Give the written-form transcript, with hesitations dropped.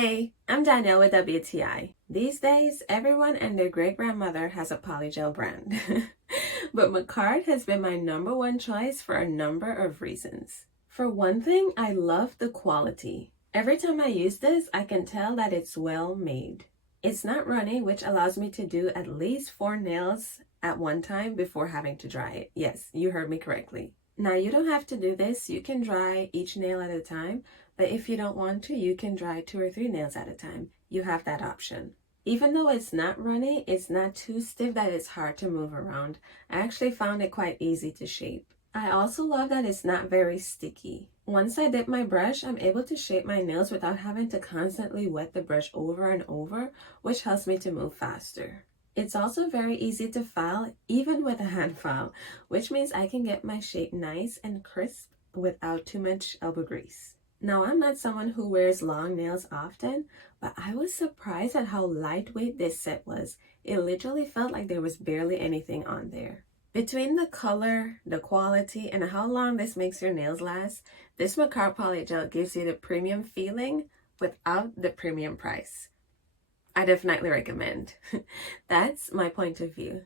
Hey, I'm Danielle with WTI. These days, everyone and their great-grandmother has a polygel brand. But Makartt has been my number one choice for a number of reasons. For one thing, I love the quality. Every time I use this, I can tell that it's well made. It's not runny, which allows me to do at least 4 nails at one time before having to dry it. Yes, you heard me correctly. Now, you don't have to do this. You can dry each nail at a time, but if you don't want to, you can dry 2 or 3 nails at a time. You have that option. Even though it's not runny, it's not too stiff that it's hard to move around. I actually found it quite easy to shape. I also love that it's not very sticky. Once I dip my brush, I'm able to shape my nails without having to constantly wet the brush over and over, which helps me to move faster. It's also very easy to file, even with a hand file, which means I can get my shape nice and crisp without too much elbow grease. Now, I'm not someone who wears long nails often, but I was surprised at how lightweight this set was. It literally felt like there was barely anything on there. Between the color, the quality, and how long this makes your nails last, this Makartt polygel gives you the premium feeling without the premium price. I definitely recommend. That's my point of view.